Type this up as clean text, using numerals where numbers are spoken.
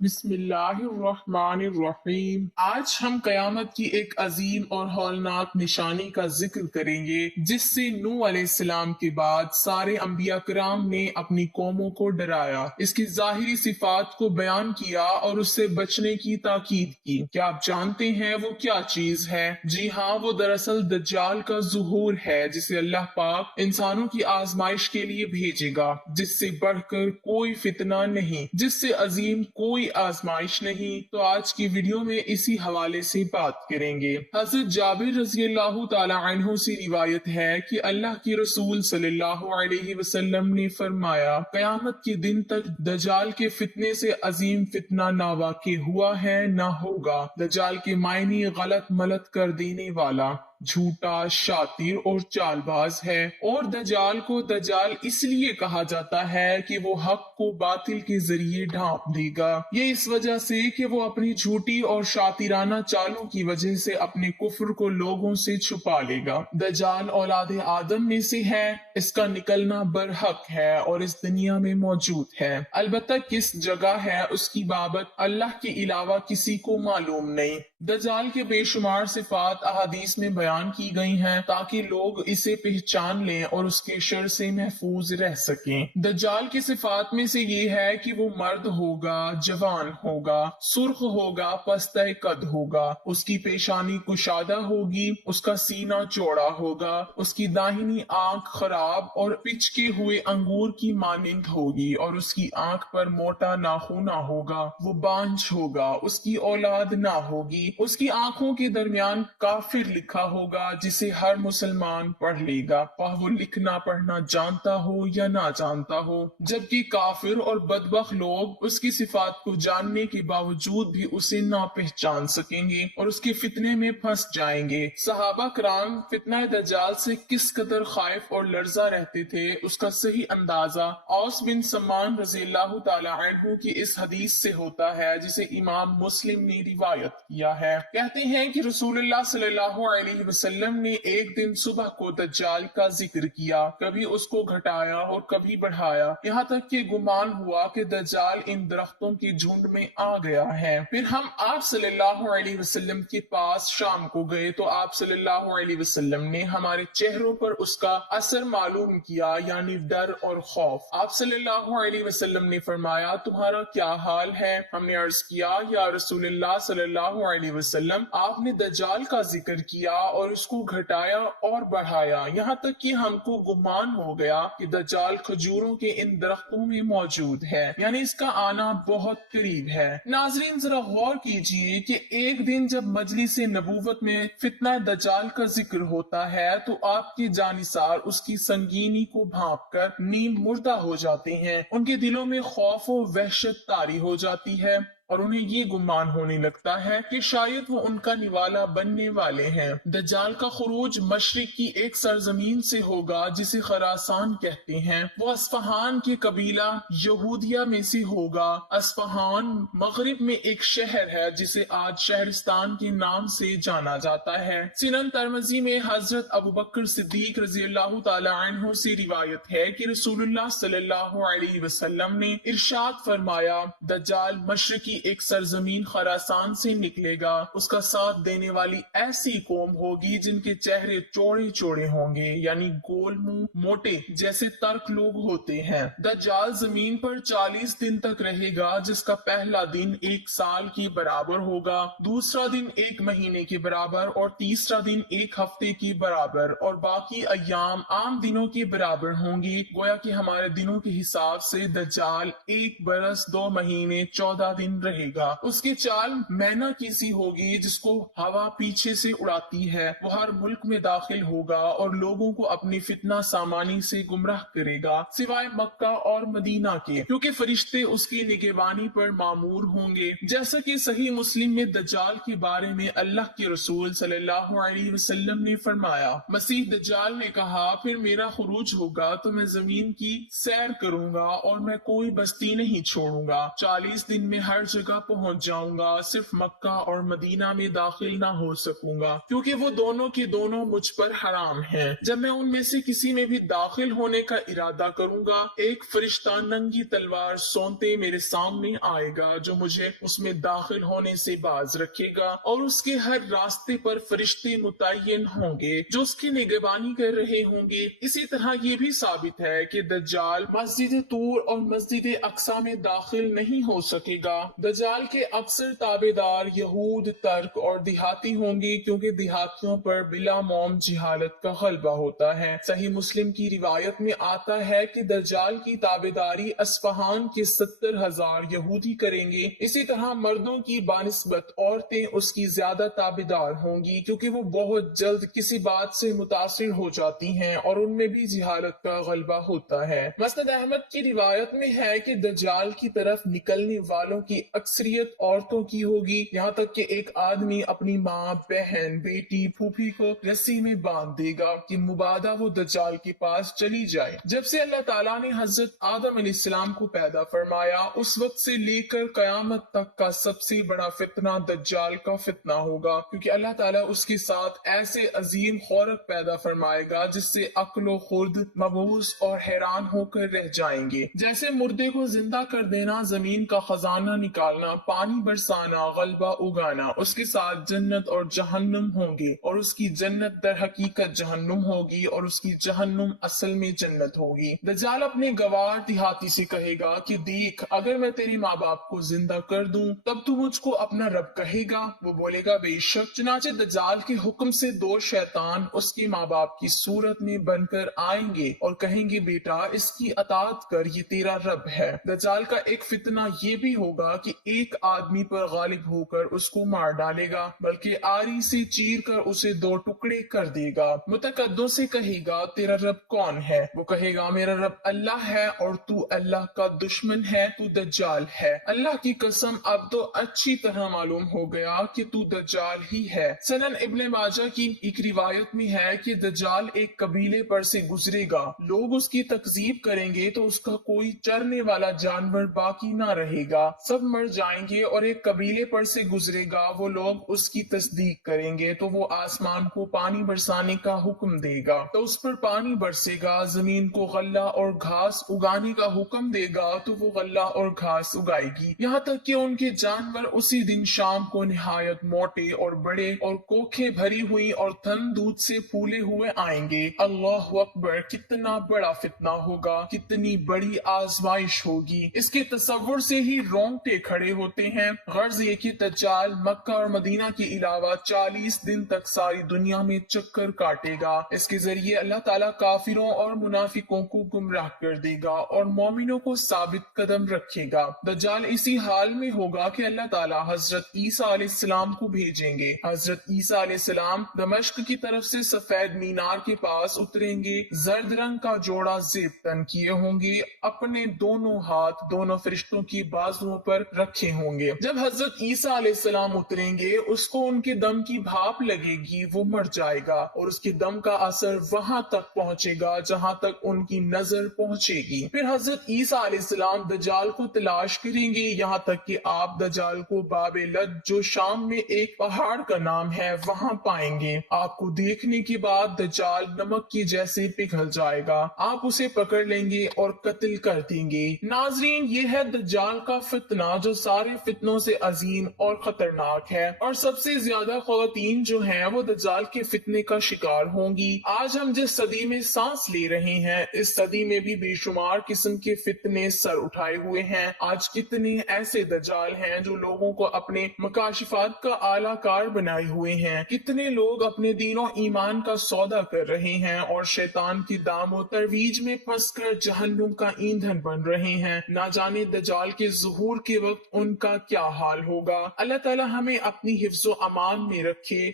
بسم اللہ الرحمن الرحیم۔ آج ہم قیامت کی ایک عظیم اور ہولناک نشانی کا ذکر کریں گے جس سے نوح علیہ السلام کے بعد سارے انبیاء کرام نے اپنی قوموں کو ڈرایا، اس کی ظاہری صفات کو بیان کیا اور اس سے بچنے کی تاکید کی۔ کیا آپ جانتے ہیں وہ کیا چیز ہے؟ جی ہاں، وہ دراصل دجال کا ظہور ہے جسے اللہ پاک انسانوں کی آزمائش کے لیے بھیجے گا، جس سے بڑھ کر کوئی فتنہ نہیں، جس سے عظیم کوئی آزمائش نہیں۔ تو آج کی ویڈیو میں اسی حوالے سے بات کریں گے۔ حضرت جابر رضی اللہ تعالی عنہ سے روایت ہے کہ اللہ کی رسول صلی اللہ علیہ وسلم نے فرمایا، قیامت کے دن تک دجال کے فتنے سے عظیم فتنہ نہ واقع ہوا ہے نہ ہوگا۔ دجال کے معنی غلط ملت کر دینے والا، جھوٹا، شاطر اور چال باز ہے، اور دجال کو دجال اس لیے کہا جاتا ہے کہ وہ حق کو باطل کے ذریعے ڈھانپ دے گا۔ یہ اس وجہ سے کہ وہ اپنی جھوٹی اور شاطرانہ چالوں کی وجہ سے اپنے کفر کو لوگوں سے چھپا لے گا۔ دجال اولاد آدم میں سے ہے، اس کا نکلنا برحق ہے اور اس دنیا میں موجود ہے، البتہ کس جگہ ہے اس کی بابت اللہ کے علاوہ کسی کو معلوم نہیں۔ دجال کے بے شمار صفات احادیث میں بیان کی گئی ہیں تاکہ لوگ اسے پہچان لیں اور اس کے شر سے محفوظ رہ سکیں۔ دجال کی صفات میں سے یہ ہے کہ وہ مرد ہوگا، جوان ہوگا، سرخ ہوگا، پستہ قد ہوگا، اس کی پیشانی کشادہ ہوگی، اس کا سینہ چوڑا ہوگا، اس کی داہنی آنکھ خراب اور پچکے ہوئے انگور کی مانند ہوگی اور اس کی آنکھ پر موٹا ناخن ہوگا، وہ بانجھ ہوگا، اس کی اولاد نہ ہوگی، اس کی آنکھوں کے درمیان کافر لکھا ہوگا جسے ہر مسلمان پڑھ لے گا، خواہ وہ لکھنا پڑھنا جانتا ہو یا نہ جانتا ہو، جبکہ کافر اور بدبخت لوگ اس کی صفات کو جاننے کے باوجود بھی اسے نہ پہچان سکیں گے اور اس کے فتنے میں پھنس جائیں گے۔ صحابہ کرام فتنہ دجال سے کس قدر خائف اور لرزہ رہتے تھے، اس کا صحیح اندازہ اوس بن سمان رضی اللہ تعالی عنہ کی اس حدیث سے ہوتا ہے جسے امام مسلم نے روایت کیا ہے۔ کہتے ہیں کہ رسول اللہ صلی اللہ علیہ وسلم نے ایک دن صبح کو دجال کا ذکر کیا، کبھی اس کو گھٹایا اور کبھی بڑھایا، یہاں تک کہ گمان ہوا کہ دجال ان درختوں کے جھنڈ میں آ گیا ہے۔ پھر ہم آپ صلی اللہ علیہ وسلم کے پاس شام کو گئے تو آپ صلی اللہ علیہ وسلم نے ہمارے چہروں پر اس کا اثر معلوم کیا، یعنی ڈر اور خوف۔ آپ صلی اللہ علیہ وسلم نے فرمایا، تمہارا کیا حال ہے؟ ہم نے عرض کیا، یا رسول اللہ صلی اللہ علیہ وسلم، آپ نے دجال کا ذکر کیا اور اس کو گھٹایا اور بڑھایا، یہاں تک کہ ہم کو گمان ہو گیا کہ دجال کھجوروں کے ان درختوں میں موجود ہے، یعنی اس کا آنا بہت قریب ہے۔ ناظرین ذرا غور کیجئے کہ ایک دن جب مجلس نبوت میں فتنہ دجال کا ذکر ہوتا ہے تو آپ کے جانثار اس کی سنگینی کو بھانپ کر نیم مردہ ہو جاتے ہیں، ان کے دلوں میں خوف و وحشت طاری ہو جاتی ہے اور انہیں یہ گمان ہونے لگتا ہے کہ شاید وہ ان کا نوالا بننے والے ہیں۔ دجال کا خروج مشرق کی ایک سرزمین سے ہوگا جسے خراسان کہتے ہیں، وہ اصفہان کے قبیلہ یہودیہ میں سے ہوگا۔ اصفہان مغرب میں ایک شہر ہے جسے آج شہرستان کے نام سے جانا جاتا ہے۔ سنن ترمذی میں حضرت ابوبکر صدیق رضی اللہ تعالی عنہ سے روایت ہے کہ رسول اللہ صلی اللہ علیہ وسلم نے ارشاد فرمایا، دجال مشرقی ایک سرزمین خراسان سے نکلے گا، اس کا ساتھ دینے والی ایسی قوم ہوگی جن کے چہرے چوڑے چوڑے ہوں گے، یعنی گول منہ، موٹے جیسے ترک لوگ ہوتے ہیں۔ دجال زمین پر 40 دن تک رہے گا، جس کا پہلا دن 1 سال کے برابر ہوگا، دوسرا دن 1 مہینے کے برابر اور تیسرا دن 1 ہفتے کے برابر، اور باقی ایام عام دنوں کے برابر ہوں گی، گویا کہ ہمارے دنوں کے حساب سے دجال 1 برس 2 مہینے 14 دن رہے گا۔ اس کی چال مینا کی سی ہوگی جس کو ہوا پیچھے سے اڑاتی ہے، وہ ہر ملک میں داخل ہوگا اور لوگوں کو اپنی فتنہ سامانی سے گمراہ کرے گا سوائے مکہ اور مدینہ کے، کیونکہ فرشتے اس کی نگہبانی پر مامور ہوں گے۔ جیسا کہ صحیح مسلم میں دجال کے بارے میں اللہ کے رسول صلی اللہ علیہ وسلم نے فرمایا، مسیح دجال نے کہا، پھر میرا خروج ہوگا تو میں زمین کی سیر کروں گا اور میں کوئی بستی نہیں چھوڑوں گا، 40 دن میں ہر جگہ پہنچ جاؤں گا، صرف مکہ اور مدینہ میں داخل نہ ہو سکوں گا کیونکہ وہ دونوں کے دونوں مجھ پر حرام ہیں۔ جب میں ان میں سے کسی میں بھی داخل ہونے کا ارادہ کروں گا، ایک فرشتہ ننگی تلوار سونتے میرے سامنے آئے گا جو مجھے اس میں داخل ہونے سے باز رکھے گا، اور اس کے ہر راستے پر فرشتے متعین ہوں گے جو اس کی نگہبانی کر رہے ہوں گے۔ اسی طرح یہ بھی ثابت ہے کہ دجال مسجد طور اور مسجد اقصی میں داخل نہیں ہو سکے گا۔ دجال کے اکثر تابع دار یہود، ترک اور دیہاتی ہوں گے کیونکہ دیہاتیوں پر بلا موم جہالت کا غلبہ ہوتا ہے۔ صحیح مسلم کی روایت میں آتا ہے کہ دجال کی تابع داری اصفہان کے 70,000 یہودی کریں گے۔ اسی طرح مردوں کی بانسبت عورتیں اس کی زیادہ تابع دار ہوں گی کیونکہ وہ بہت جلد کسی بات سے متاثر ہو جاتی ہیں اور ان میں بھی جہالت کا غلبہ ہوتا ہے۔ مسند احمد کی روایت میں ہے کہ دجال کی طرف نکلنے والوں کی اکثریت عورتوں کی ہوگی، یہاں تک کہ ایک آدمی اپنی ماں، بہن، بیٹی، پھوپھی کو رسی میں باندھ دے گا کہ مبادا وہ دجال کے پاس چلی جائے۔ جب سے اللہ تعالیٰ نے حضرت آدم علیہ السلام کو پیدا فرمایا، اس وقت سے لے کر قیامت تک کا سب سے بڑا فتنہ دجال کا فتنہ ہوگا، کیونکہ اللہ تعالیٰ اس کے ساتھ ایسے عظیم خورق پیدا فرمائے گا جس سے عقل و خرد مبعوث اور حیران ہو کر رہ جائیں گے۔ جیسے مردے کو زندہ کر دینا، زمین کا خزانہ نکالنا، پانی برسانا، غلبہ اگانا، اس کے ساتھ جنت اور جہنم ہوں گے، اور اس کی جنت در حقیقت جہنم ہوگی اور اس کی جہنم اصل میں جنت ہوگی۔ دجال اپنے گوار دیہاتی سے کہے گا کہ دیکھ، اگر میں تیرے ماں باپ کو زندہ کر دوں تب تو مجھ کو اپنا رب کہے گا؟ وہ بولے گا بے شک۔ چنانچہ دجال کے حکم سے 2 شیطان اس کے ماں باپ کی صورت میں بن کر آئیں گے اور کہیں گے بیٹا اس کی اطاعت کر، یہ تیرا رب ہے۔ دجال کا ایک فتنہ یہ بھی ہوگا کہ ایک آدمی پر غالب ہو کر اس کو مار ڈالے گا، بلکہ آری سے چیر کر اسے 2 ٹکڑے کر دے گا۔ متقدوں سے کہے گا تیرا رب کون ہے؟ وہ کہے گا میرا رب اللہ ہے، اور تو اللہ کا دشمن ہے، تو دجال ہے۔ اللہ کی قسم اب تو اچھی طرح معلوم ہو گیا کہ تو دجال ہی ہے۔ سنن ابن ماجہ کی ایک روایت میں ہے کہ دجال ایک قبیلے پر سے گزرے گا، لوگ اس کی تکذیب کریں گے تو اس کا کوئی چرنے والا جانور باقی نہ رہے گا، سب مر جائیں گے، اور ایک قبیلے پر سے گزرے گا، وہ لوگ اس کی تصدیق کریں گے تو وہ آسمان کو پانی برسانے کا حکم دے گا تو اس پر پانی برسے گا، زمین کو غلہ اور گھاس اگانے کا حکم دے گا تو وہ غلہ اور گھاس اگائے گی، یہاں تک کہ ان کے جانور اسی دن شام کو نہایت موٹے اور بڑے اور کوکھیں بھری ہوئی اور تھن دودھ سے پھولے ہوئے آئیں گے۔ اللہ اکبر! کتنا بڑا فتنہ ہوگا، کتنی بڑی آزمائش ہوگی، اس کے تصور سے ہی رونگٹے کھڑے ہوتے ہیں۔ غرض یہ کہ دجال مکہ اور مدینہ کے علاوہ 40 دن تک ساری دنیا میں چکر کاٹے گا۔ اس کے ذریعے اللہ تعالیٰ کافروں اور منافقوں کو گمراہ کر دے گا اور مومنوں کو ثابت قدم رکھے گا۔ دجال اسی حال میں ہوگا کہ اللہ تعالیٰ حضرت عیسیٰ علیہ السلام کو بھیجیں گے۔ حضرت عیسیٰ علیہ السلام دمشق کی طرف سے سفید مینار کے پاس اتریں گے، زرد رنگ کا جوڑا زیب تن کیے ہوں گے، اپنے دونوں ہاتھ دونوں فرشتوں کی بازوؤں پر رکھے ہوں گے۔ جب حضرت عیسیٰ علیہ السلام اتریں گے، اس کو ان کے دم کی بھاپ لگے گی، وہ مر جائے گا اور اس کے دم کا اثر وہاں تک پہنچے گا جہاں تک ان کی نظر پہنچے گی۔ پھر حضرت عیسیٰ علیہ السلام دجال کو تلاش کریں گے یہاں تک کہ آپ دجال کو باب لد، جو شام میں ایک پہاڑ کا نام ہے، وہاں پائیں گے۔ آپ کو دیکھنے کے بعد دجال نمک کی جیسے پگھل جائے گا، آپ اسے پکڑ لیں گے اور قتل کر دیں گے۔ ناظرین، یہ ہے دجال کا فتنہ جو سارے فتنوں سے عظیم اور خطرناک ہے، اور سب سے زیادہ خواتین جو ہیں وہ دجال کے فتنے کا شکار ہوں گی۔ آج ہم جس صدی میں سانس لے رہے ہیں، اس صدی میں بھی بے شمار قسم کے فتنے سر اٹھائے ہوئے ہیں۔ آج کتنے ایسے دجال ہیں جو لوگوں کو اپنے مکاشفات کا اعلیٰ کار بنائے ہوئے ہیں، کتنے لوگ اپنے دین و ایمان کا سودا کر رہے ہیں اور شیطان کی دام و ترویج میں پھنس کر جہنم کا ایندھن بن رہے ہیں۔ نہ جانے دجال کے ظہور کے وقت ان کا کیا حال ہوگا۔ اللہ تعالی ہمیں اپنی حفظ و امان میں رکھے۔